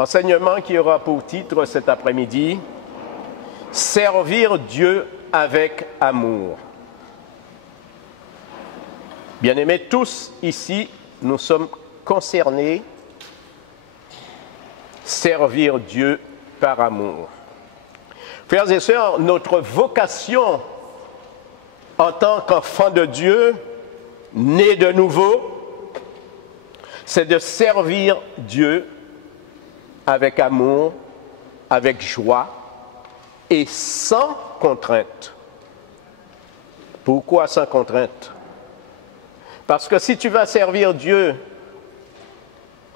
Enseignement qui aura pour titre cet après-midi, « Servir Dieu avec amour ». Bien-aimés, tous ici, nous sommes concernés, servir Dieu par amour. Frères et sœurs, notre vocation en tant qu'enfants de Dieu, nés de nouveau, c'est de servir Dieu avec amour, avec joie et sans contrainte. Pourquoi sans contrainte? Parce que si tu vas servir Dieu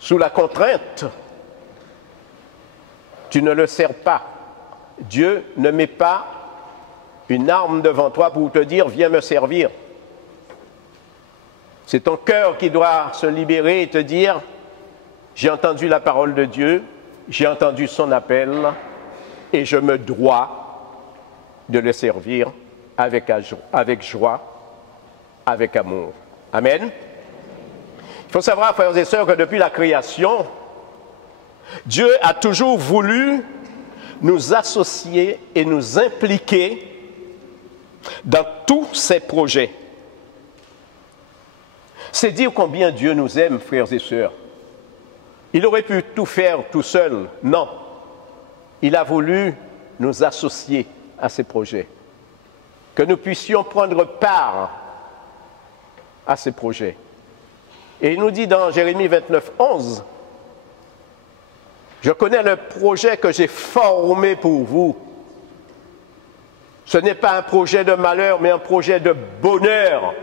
sous la contrainte, tu ne le sers pas. Dieu ne met pas une arme devant toi pour te dire « viens me servir ». C'est ton cœur qui doit se libérer et te dire « j'ai entendu la parole de Dieu, j'ai entendu son appel et je me dois de le servir avec joie, avec amour ». Amen. Il faut savoir, frères et sœurs, que depuis la création, Dieu a toujours voulu nous associer et nous impliquer dans tous ses projets. C'est dire combien Dieu nous aime, frères et sœurs. Il aurait pu tout faire tout seul. Non. Il a voulu nous associer à ses projets. Que nous puissions prendre part à ces projets. Et il nous dit dans Jérémie 29, 11, « Je connais le projet que j'ai formé pour vous. Ce n'est pas un projet de malheur, mais un projet de bonheur,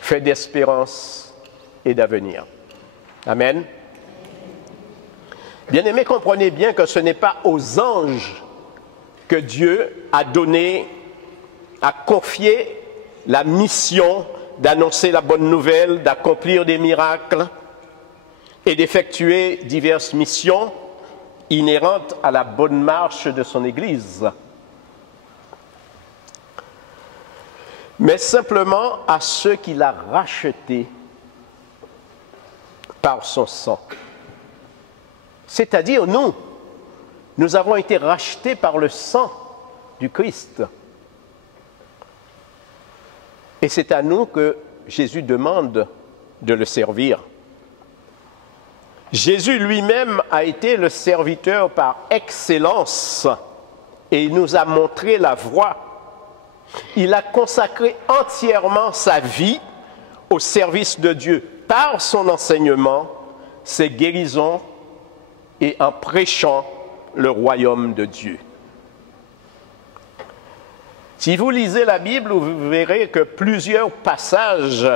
fait d'espérance et d'avenir. » Amen. Bien-aimés, comprenez bien que ce n'est pas aux anges que Dieu a donné, a confié la mission d'annoncer la bonne nouvelle, d'accomplir des miracles et d'effectuer diverses missions inhérentes à la bonne marche de son Église, mais simplement à ceux qu'il a rachetés par son sang. C'est-à-dire nous. Nous avons été rachetés par le sang du Christ. Et c'est à nous que Jésus demande de le servir. Jésus lui-même a été le serviteur par excellence et il nous a montré la voie. Il a consacré entièrement sa vie au service de Dieu par son enseignement, ses guérisons et en prêchant le royaume de Dieu. Si vous lisez la Bible, vous verrez que plusieurs passages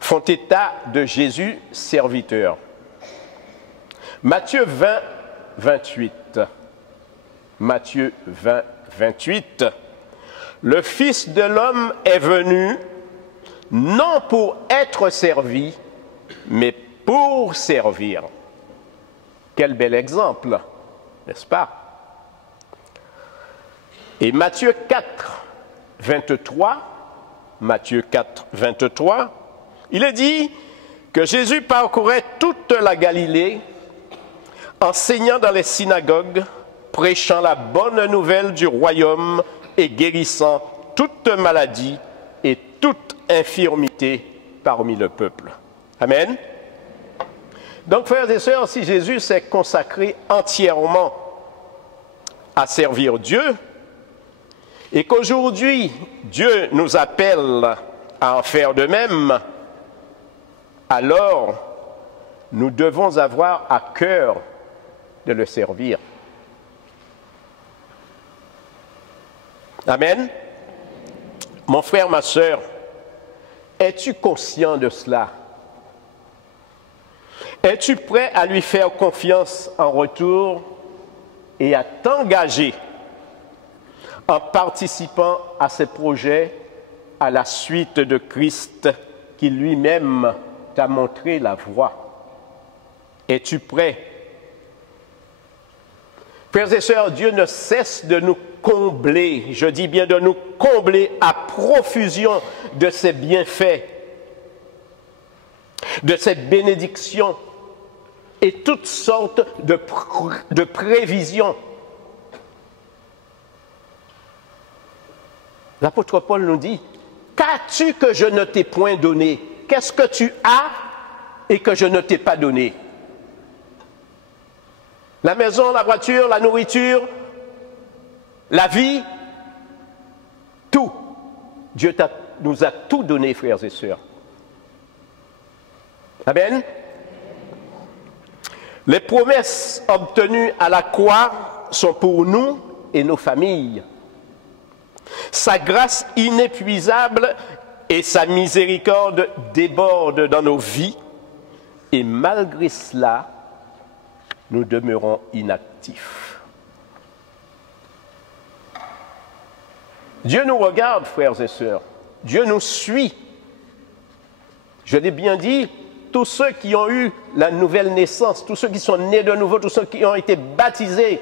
font état de Jésus serviteur. Matthieu 20, 28. Matthieu 20, 28. Le Fils de l'homme est venu non pour être servi, mais pour servir. Quel bel exemple, n'est-ce pas? Et Matthieu 4, 23, Matthieu 4, 23, il est dit que Jésus parcourait toute la Galilée, enseignant dans les synagogues, prêchant la bonne nouvelle du royaume et guérissant toute maladie et toute infirmité parmi le peuple. Amen. Donc, frères et sœurs, si Jésus s'est consacré entièrement à servir Dieu, et qu'aujourd'hui, Dieu nous appelle à en faire de même, alors nous devons avoir à cœur de le servir. Amen. Mon frère, ma sœur, es-tu conscient de cela? Es-tu prêt à lui faire confiance en retour et à t'engager en participant à ses projets à la suite de Christ qui lui-même t'a montré la voie? Es-tu prêt? Frères et sœurs, Dieu ne cesse de nous combler, je dis bien de nous combler à profusion de ses bienfaits. de cette bénédiction et toutes sortes de prévisions. L'apôtre Paul nous dit, « Qu'as-tu que je ne t'ai point donné? Qu'est-ce que tu as et que je ne t'ai pas donné? » La maison, la voiture, la nourriture, la vie, tout. Dieu nous a tout donné, frères et sœurs. Amen. Les promesses obtenues à la croix sont pour nous et nos familles. Sa grâce inépuisable et sa miséricorde débordent dans nos vies et malgré cela, nous demeurons inactifs. Dieu nous regarde, frères et sœurs. Dieu nous suit. Je l'ai bien dit, tous ceux qui ont eu la nouvelle naissance, tous ceux qui sont nés de nouveau, tous ceux qui ont été baptisés,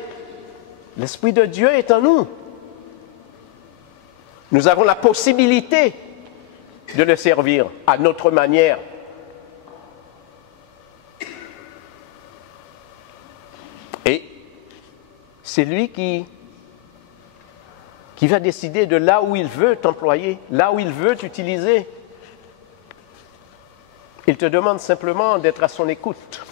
l'Esprit de Dieu est en nous. Nous avons la possibilité de le servir à notre manière. Et c'est lui qui va décider de là où il veut t'employer, là où il veut t'utiliser. Il te demande simplement d'être à son écoute.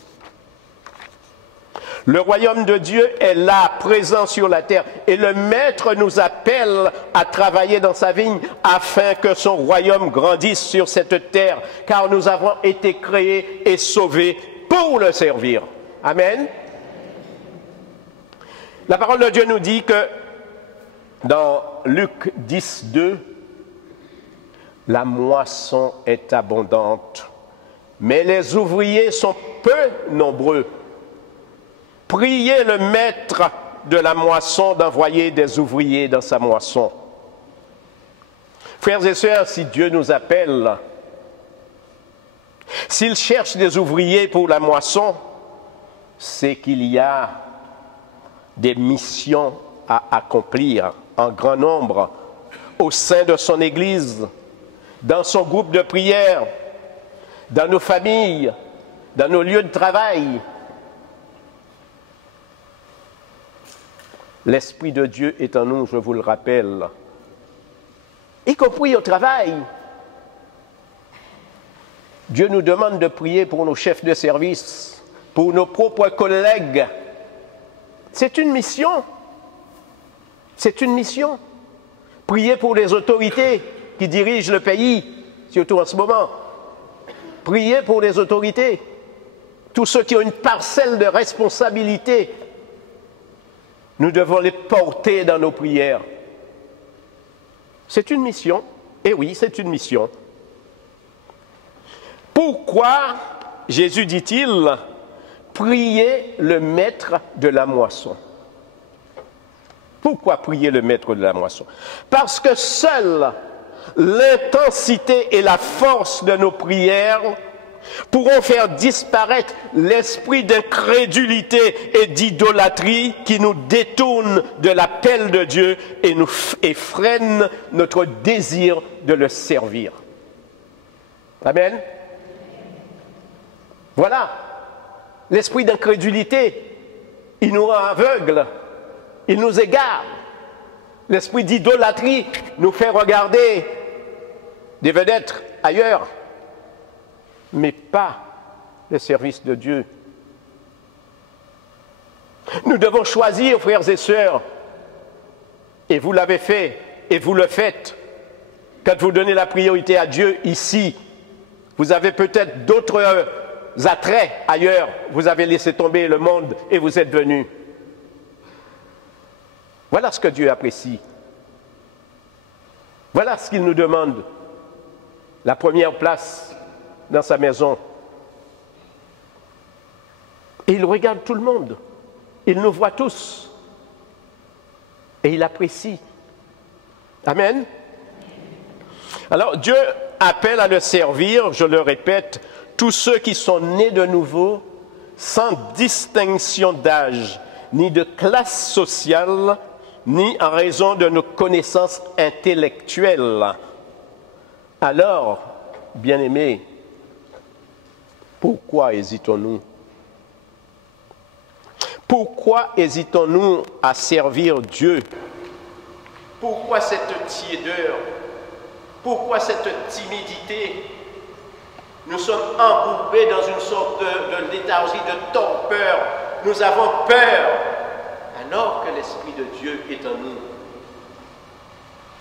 Le royaume de Dieu est là, présent sur la terre, et le Maître nous appelle à travailler dans sa vigne afin que son royaume grandisse sur cette terre, car nous avons été créés et sauvés pour le servir. Amen. La parole de Dieu nous dit que dans Luc 10, 2, la moisson est abondante, mais les ouvriers sont peu nombreux. Priez le maître de la moisson d'envoyer des ouvriers dans sa moisson. Frères et sœurs, si Dieu nous appelle, s'il cherche des ouvriers pour la moisson, c'est qu'il y a des missions à accomplir en grand nombre au sein de son Église, dans son groupe de prière, dans nos familles, dans nos lieux de travail. L'Esprit de Dieu est en nous, je vous le rappelle, y compris au travail. Dieu nous demande de prier pour nos chefs de service, pour nos propres collègues. C'est une mission. C'est une mission. Priez pour les autorités qui dirigent le pays, surtout en ce moment. Priez pour les autorités, tous ceux qui ont une parcelle de responsabilité. Nous devons les porter dans nos prières. C'est une mission. Eh oui, c'est une mission. Pourquoi, Jésus dit-il, priez le maître de la moisson? Pourquoi prier le maître de la moisson? Parce que seule l'intensité et la force de nos prières pourront faire disparaître l'esprit d'incrédulité et d'idolâtrie qui nous détourne de l'appel de Dieu et freine notre désir de le servir. Amen. Voilà. L'esprit d'incrédulité, il nous rend aveugles, il nous égare. L'esprit d'idolâtrie nous fait regarder des vedettes ailleurs, mais pas le service de Dieu. Nous devons choisir, frères et sœurs, et vous l'avez fait, et vous le faites, quand vous donnez la priorité à Dieu ici. Vous avez peut-être d'autres attraits ailleurs, vous avez laissé tomber le monde et vous êtes venus. Voilà ce que Dieu apprécie. Voilà ce qu'il nous demande. La première place dans sa maison. Et il regarde tout le monde. Il nous voit tous. Et il apprécie. Amen. Alors Dieu appelle à le servir, je le répète, tous ceux qui sont nés de nouveau, sans distinction d'âge, ni de classe sociale, ni en raison de nos connaissances intellectuelles. Alors, bien-aimés, Pourquoi hésitons-nous? Pourquoi hésitons-nous à servir Dieu? Pourquoi cette tiédeur? Pourquoi cette timidité? Nous sommes embourbés dans une sorte de léthargie, de torpeur. Nous avons peur, alors que l'Esprit de Dieu est en nous.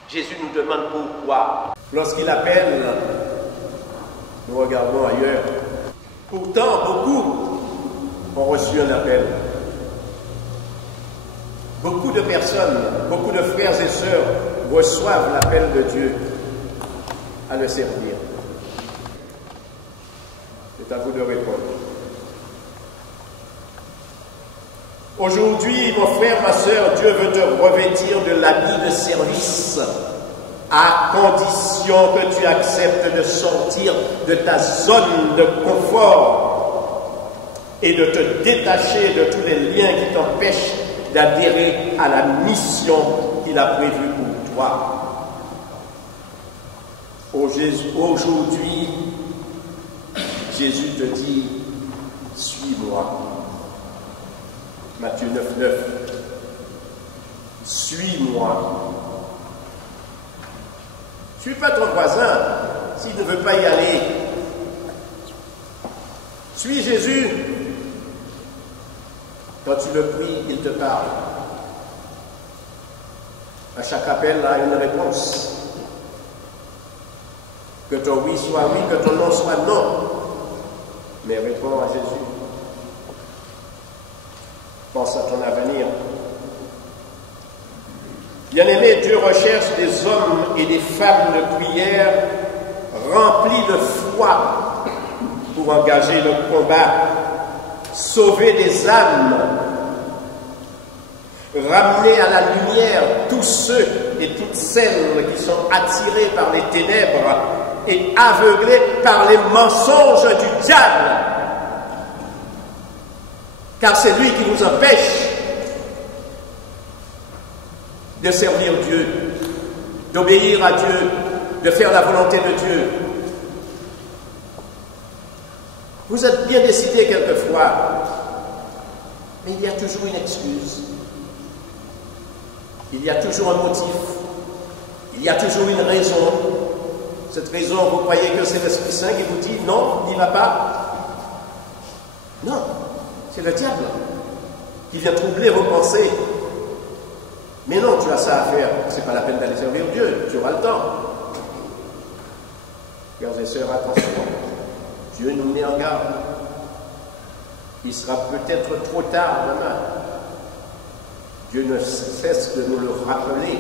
Jésus nous demande pourquoi. Lorsqu'il appelle, nous regardons ailleurs. Pourtant, beaucoup ont reçu un appel. Beaucoup de personnes, beaucoup de frères et sœurs reçoivent l'appel de Dieu à le servir. C'est à vous de répondre. Aujourd'hui, mon frère, ma sœur, Dieu veut te revêtir de l'habit de service, à condition que tu acceptes de sortir de ta zone de confort et de te détacher de tous les liens qui t'empêchent d'adhérer à la mission qu'il a prévue pour toi. Aujourd'hui, Jésus te dit, suis-moi. Matthieu 9, 9. Suis-moi. Ne suis pas ton voisin s'il ne veut pas y aller. Suis Jésus. Quand tu le pries, il te parle. À chaque appel, il y a une réponse. Que ton oui soit oui, que ton non soit non. Mais réponds à Jésus. Pense à ton avenir. Bien-aimé, Dieu recherche des hommes et des femmes de prière remplis de foi pour engager le combat, sauver des âmes, ramener à la lumière tous ceux et toutes celles qui sont attirés par les ténèbres et aveuglés par les mensonges du diable. Car c'est lui qui nous empêche de servir Dieu, d'obéir à Dieu, de faire la volonté de Dieu. Vous êtes bien décidé quelquefois, mais il y a toujours une excuse. Il y a toujours un motif. Il y a toujours une raison. Cette raison, vous croyez que c'est l'Esprit Saint qui vous dit « Non, n'y va pas ». Non, c'est le diable qui vient troubler vos pensées. Mais non, tu as ça à faire. Ce n'est pas la peine d'aller servir Dieu. Tu auras le temps. Frères et sœurs, attention. Dieu nous met en garde. Il sera peut-être trop tard demain. Dieu ne cesse de nous le rappeler.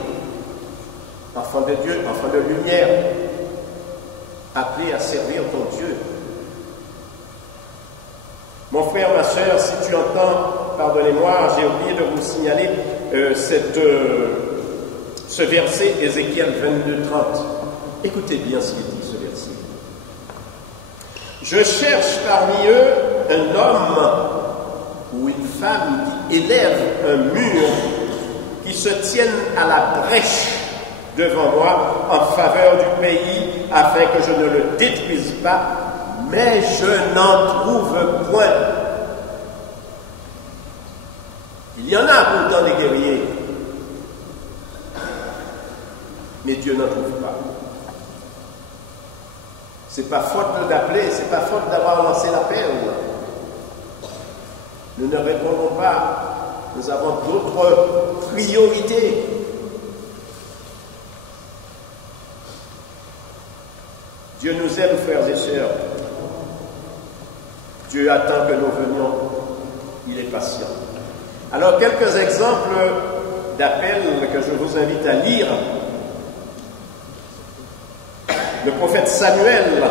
Enfant de Dieu, enfant de lumière, appelé à servir ton Dieu. Mon frère, ma sœur, si tu entends, pardonnez-moi, j'ai oublié de vous signaler ce verset, Ézéchiel 22, 30. Écoutez bien ce qu'il dit, ce verset. Je cherche parmi eux un homme ou une femme qui élève un mur, qui se tienne à la brèche devant moi en faveur du pays, afin que je ne le détruise pas, mais je n'en trouve point. Il y en a pourtant des guerriers, mais Dieu n'en trouve pas. C'est pas faute d'appeler, c'est pas faute d'avoir lancé l'appel. Nous ne répondons pas. Nous avons d'autres priorités. Dieu nous aime, frères et sœurs. Dieu attend que nous venions. Il est patient. Alors, quelques exemples d'appels que je vous invite à lire. Le prophète Samuel,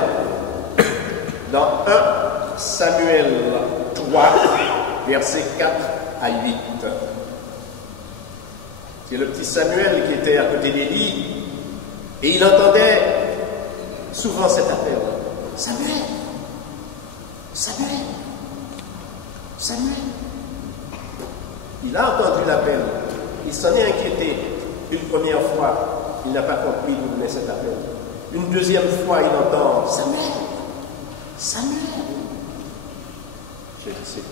dans 1 Samuel 3, versets 4 à 8. C'est le petit Samuel qui était à côté d'Élie, et il entendait souvent cet appel. Samuel, Samuel, Samuel. Il a entendu l'appel, il s'en est inquiété. Une première fois, il n'a pas compris d'où venait cet appel. Une deuxième fois, il entend Samuel, Samuel. J'ai dit, c'est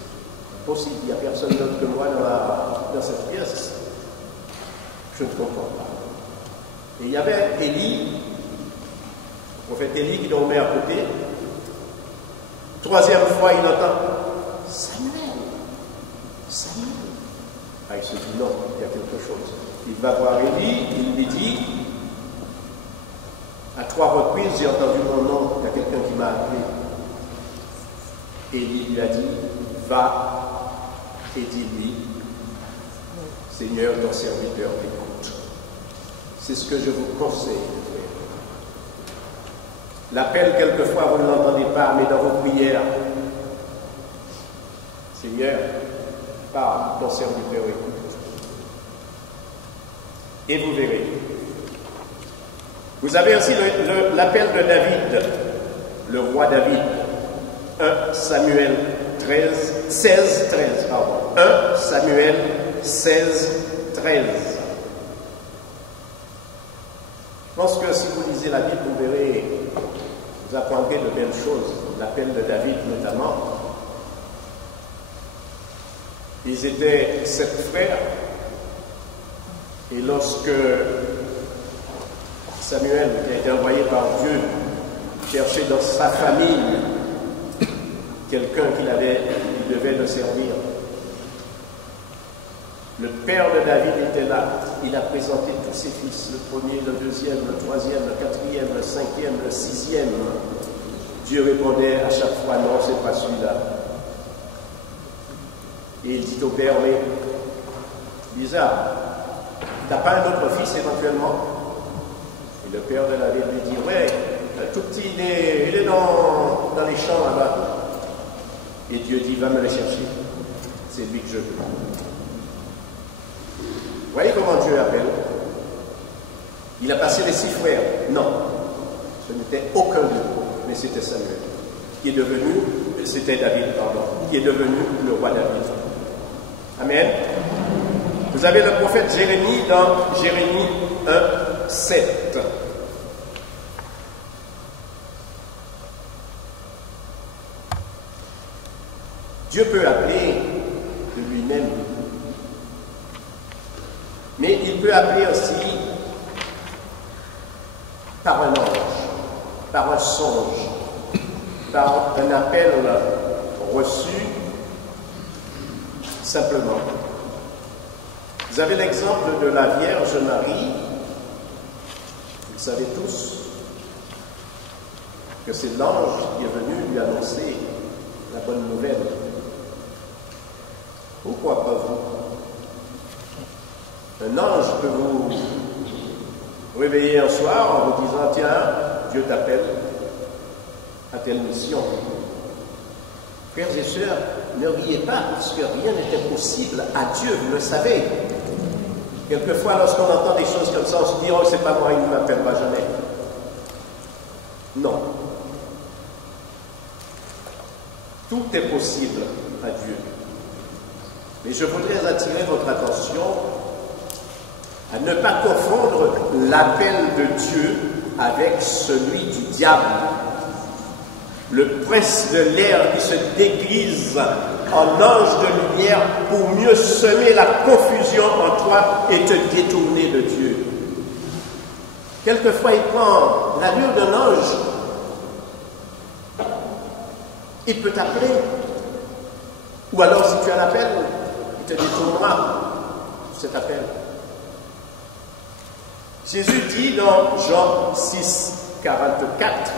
possible, il n'y a personne d'autre que moi dans cette pièce. Je ne comprends pas. Et il y avait Élie, le prophète Élie qui dormait à côté. Troisième fois, il entend Samuel, Samuel. Ah, il se dit non, il y a quelque chose. Il va voir Élie, il lui dit, à 3 reprises, j'ai entendu mon nom, il y a quelqu'un qui m'a appelé. Élie lui a dit, va et dis-lui, Seigneur, ton serviteur écoute. C'est ce que je vous conseille de faire. L'appel, quelquefois, vous ne l'entendez pas, mais dans vos prières, Seigneur, parle, ton serviteur écoute. Et vous verrez. Vous avez aussi l'appel de David, le roi David. 1 Samuel 16, 13, pardon. 1 Samuel 16, 13. Je pense que si vous lisez la Bible, vous verrez, vous apprendrez de belles choses. L'appel de David notamment. Ils étaient 7 frères. Et lorsque Samuel, qui a été envoyé par Dieu, cherchait dans sa famille quelqu'un qu'il devait le servir, le père de David était là. Il a présenté tous ses fils, le premier, le deuxième, le troisième, le quatrième, le cinquième, le sixième. Dieu répondait à chaque fois, non, c'est pas celui-là. Et il dit au père, mais bizarre, t'as pas un autre fils éventuellement? Et le père de David lui dit, ouais, tout petit, il est dans les champs là-bas. Et Dieu dit, va me le chercher. C'est lui que je veux. Vous voyez comment Dieu appelle? Il a passé les 6 frères. Non, ce n'était aucun d'eux, mais c'était Samuel, qui est devenu, c'était David, pardon, qui est devenu le roi David. Amen. Vous avez le prophète Jérémie dans Jérémie 1, 7. Dieu peut appeler de lui-même, mais il peut appeler aussi par un ange, par un songe, par un appel reçu simplement. Vous avez l'exemple de la Vierge Marie, vous savez tous que c'est l'ange qui est venu lui annoncer la bonne nouvelle. Pourquoi pas vous? Un ange peut vous réveiller un soir en vous disant, tiens, Dieu t'appelle à telle mission. Frères et sœurs, ne riez pas parce que rien n'est impossible à Dieu, vous le savez. Quelquefois, lorsqu'on entend des choses comme ça, on se dit, oh, c'est pas moi, il ne m'appellera jamais. Non. Tout est possible à Dieu. Mais je voudrais attirer votre attention à ne pas confondre l'appel de Dieu avec celui du diable. Le prince de l'air qui se déguise en ange de lumière pour mieux semer la confusion en toi et te détourner de Dieu. Quelquefois, il prend l'allure d'un ange. Il peut t'appeler. Ou alors, si tu as l'appel, il te détournera de cet appel. Jésus dit dans Jean 6, 44,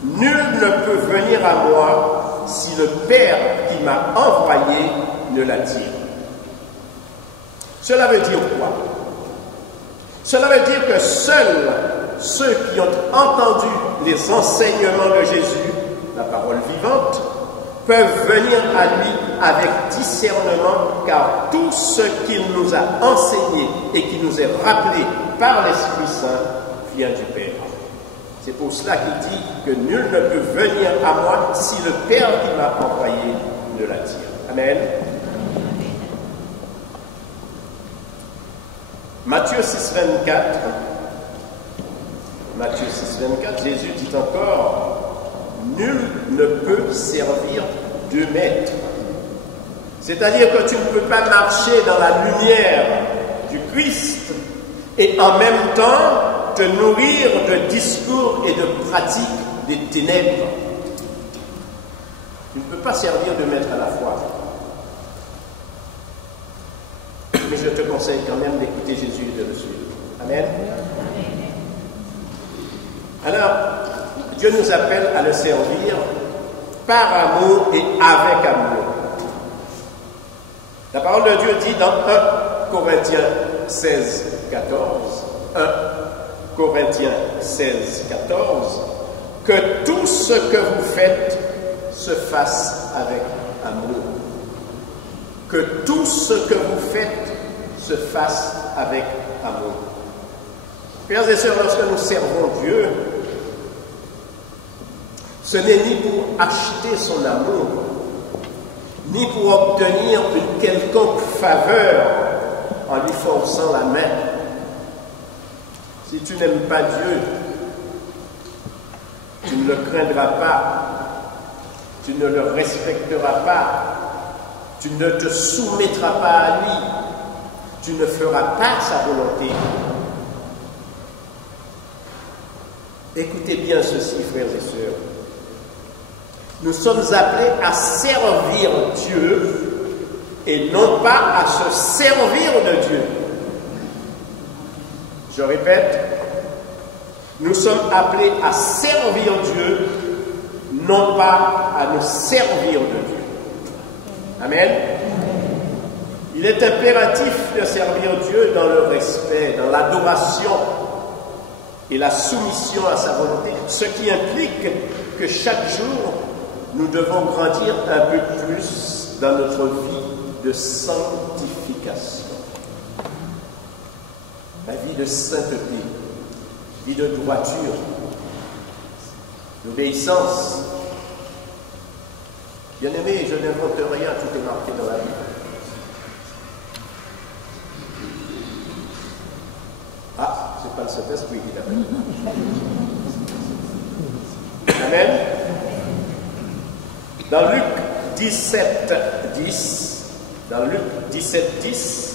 « Nul ne peut venir à moi si le Père qui m'a envoyé ne l'attire. » Cela veut dire quoi? Cela veut dire que seuls ceux qui ont entendu les enseignements de Jésus, la parole vivante, peuvent venir à lui avec discernement, car tout ce qu'il nous a enseigné et qui nous est rappelé par l'Esprit Saint vient du Père. C'est pour cela qu'il dit que nul ne peut venir à moi si le Père qui m'a envoyé ne l'attire. Amen. Matthieu 6, 24. Matthieu 6, 24, Jésus dit encore, nul ne peut servir 2 mètres. C'est-à-dire que tu ne peux pas marcher dans la lumière du Christ et en même temps te nourrir de discours et de pratiques des ténèbres. Tu ne peux pas servir 2 maîtres à la fois. Mais je te conseille quand même d'écouter Jésus et de le suivre. Amen. Alors, Dieu nous appelle à le servir par amour et avec amour. La parole de Dieu dit dans 1 Corinthiens 16, 14, 1 Corinthiens 16, 14, que tout ce que vous faites se fasse avec amour. Que tout ce que vous faites se fasse avec amour. Frères et sœurs, lorsque nous servons Dieu, ce n'est ni pour acheter son amour, ni pour obtenir une quelconque faveur en lui forçant la main. Si tu n'aimes pas Dieu, tu ne le craindras pas, tu ne le respecteras pas, tu ne te soumettras pas à lui, tu ne feras pas sa volonté. Écoutez bien ceci, frères et sœurs. Nous sommes appelés à servir Dieu et non pas à se servir de Dieu. Je répète, nous sommes appelés à servir Dieu, non pas à nous servir de Dieu. Amen. Il est impératif de servir Dieu dans le respect, dans l'adoration et la soumission à sa volonté, ce qui implique que chaque jour, nous devons grandir un peu plus dans notre vie de sanctification. La vie de sainteté, vie de droiture, d'obéissance. Bien-aimés, je n'invente rien, tout est marqué dans la Bible. Ah, c'est pas le Saint-Esprit qui l'appelle. Amen. Dans Luc 17, 10, dans Luc 17, 10,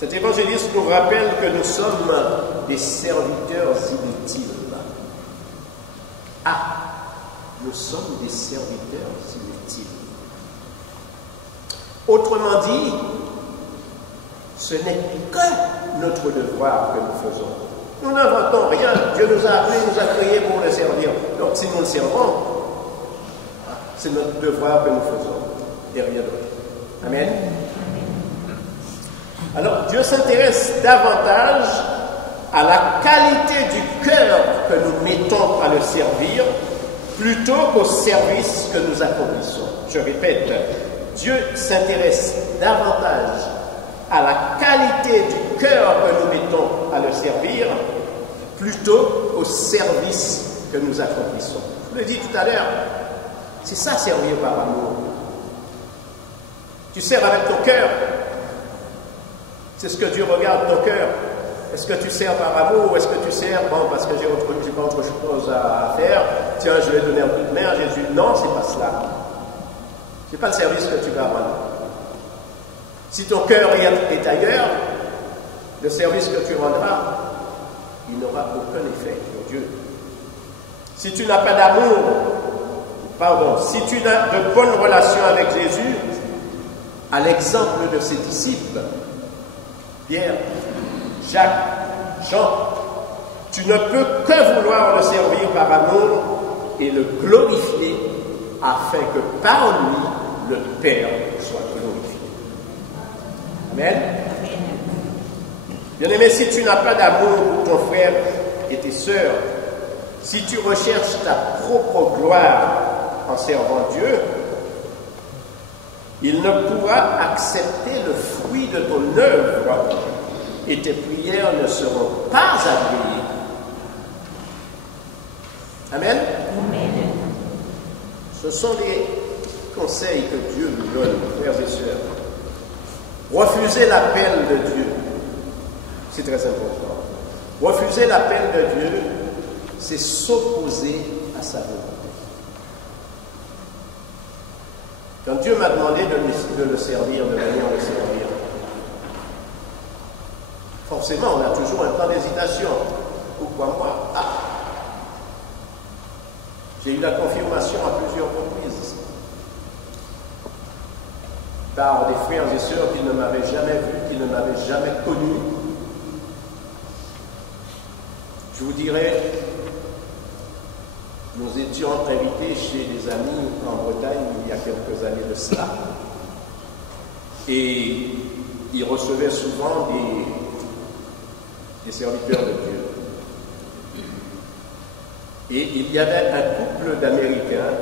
cet évangéliste nous rappelle que nous sommes des serviteurs inutiles. Ah, nous sommes des serviteurs inutiles. Autrement dit, ce n'est que notre devoir que nous faisons. Nous n'inventons rien. Dieu nous a appelés, nous a créés pour le servir. Donc si nous le servons, c'est notre devoir que nous faisons. Et rien d'autre. Amen. Alors Dieu s'intéresse davantage à la qualité du cœur que nous mettons à le servir plutôt qu'au service que nous accomplissons. Je répète, Dieu s'intéresse davantage à la qualité du cœur que nous mettons à le servir plutôt au service que nous accomplissons. Je l'ai dit tout à l'heure, c'est ça servir par amour. Tu sers avec ton cœur. C'est ce que Dieu regarde, ton cœur. Est-ce que tu sers par amour ou est-ce que tu sers, bon, parce que j'ai pas autre chose à faire, tiens, je vais donner un coup de main à Jésus. Non, c'est pas cela. C'est pas le service que tu vas rendre. Si ton cœur est ailleurs, le service que tu rendras, il n'aura aucun effet sur Dieu. Si tu n'as pas d'amour, si tu n'as de bonnes relations avec Jésus, à l'exemple de ses disciples, Pierre, Jacques, Jean, tu ne peux que vouloir le servir par amour et le glorifier afin que par lui, le Père soit glorifié. Amen. Bien-aimé, si tu n'as pas d'amour pour ton frère et tes sœurs, si tu recherches ta propre gloire en servant Dieu, il ne pourra accepter le fruit de ton œuvre et tes prières ne seront pas agréées. Amen. Amen. Ce sont les conseils que Dieu nous donne, frères et sœurs. Refuser l'appel de Dieu, c'est très important. Refuser l'appel de Dieu, c'est s'opposer à à sa volonté. Quand Dieu m'a demandé de le servir, de venir le servir, forcément, on a toujours un temps d'hésitation. Pourquoi moi? J'ai eu la confirmation à plusieurs reprises par des frères et sœurs qui ne m'avaient jamais vu, qui ne m'avaient jamais connu. Je vous dirais, nous étions invités chez des amis en Bretagne il y a quelques années de cela. Et ils recevaient souvent des serviteurs de Dieu. Et il y avait un couple d'Américains,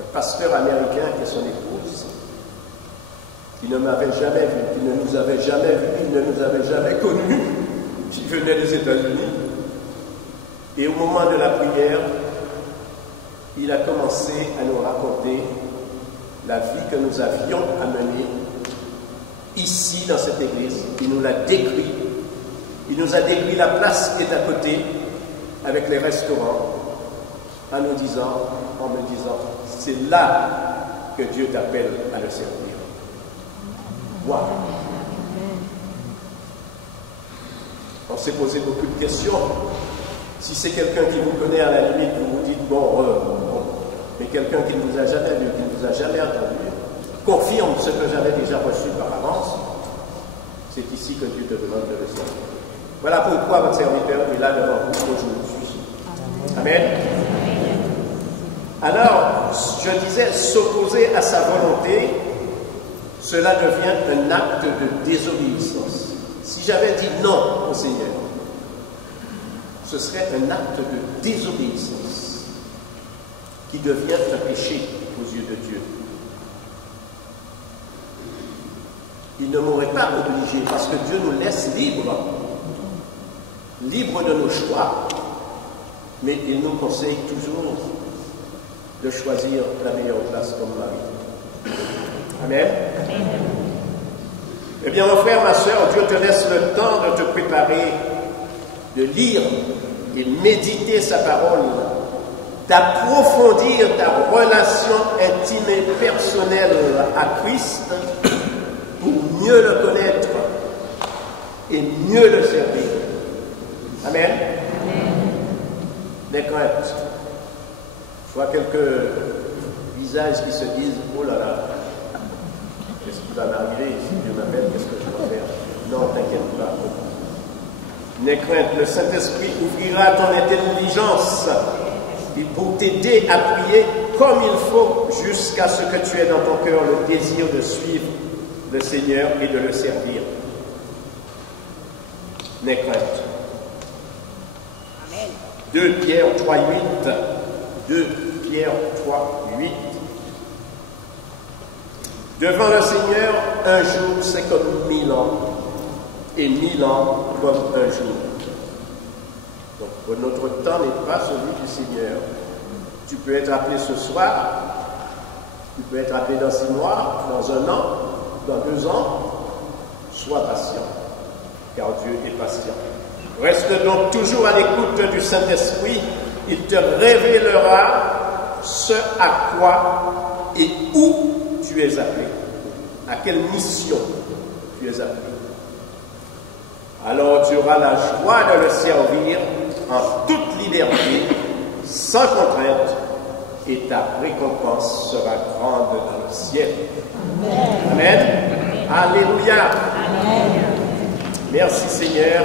un pasteur américain et son épouse, qui ne m'avait jamais vu, qui ne nous avait jamais vus, qui ne nous avait jamais connus, qui venait des États-Unis. Et au moment de la prière, il a commencé à nous raconter la vie que nous avions à mener ici dans cette église. Il nous l'a décrit. Il nous a décrit la place qui est à côté, avec les restaurants, en me disant, c'est là que Dieu t'appelle à le servir. Wow. On s'est posé beaucoup de questions. Si c'est quelqu'un qui vous connaît, à la limite, vous vous dites, mais quelqu'un qui ne vous a jamais vu, qui ne vous a jamais entendu, confirme ce que j'avais déjà reçu par avance, c'est ici que Dieu te demande de le servir. Voilà pourquoi votre serviteur est là devant vous aujourd'hui. Amen. Alors, je disais, s'opposer à sa volonté, cela devient un acte de désobéissance. Si j'avais dit non au Seigneur, ce serait un acte de désobéissance qui devient un péché aux yeux de Dieu. Il ne m'aurait pas obligé parce que Dieu nous laisse libres de nos choix, mais il nous conseille toujours de choisir la meilleure place comme mari. Amen. Eh bien, mon frère, ma soeur, Dieu te laisse le temps de te préparer, de lire et méditer sa parole, d'approfondir ta relation intime et personnelle à Christ pour mieux le connaître et mieux le servir. Amen. Des craintes. Je vois quelques visages qui se disent, oh là là, qu'est-ce qui va m'arriver si Dieu m'appelle, qu'est-ce que je dois faire? Non, t'inquiète pas. N'aie crainte, le Saint-Esprit ouvrira ton intelligence pour t'aider à prier comme il faut jusqu'à ce que tu aies dans ton cœur le désir de suivre le Seigneur et de le servir. N'aie crainte. 2 Pierre 3, 8. 2 Pierre 3, 8. Devant le Seigneur, un jour, c'est comme 1000 ans, et 1000 ans comme un jour. Donc, notre temps n'est pas celui du Seigneur. Tu peux être appelé ce soir, tu peux être appelé dans 6 mois, dans 1 an, dans 2 ans. Sois patient, car Dieu est patient. Reste donc toujours à l'écoute du Saint-Esprit. Il te révélera ce à quoi et où tu es appelé. À quelle mission tu es appelé. Alors tu auras la joie de le servir en toute liberté, sans contrainte, et ta récompense sera grande dans le ciel. Amen. Amen. Alléluia. Amen. Merci Seigneur.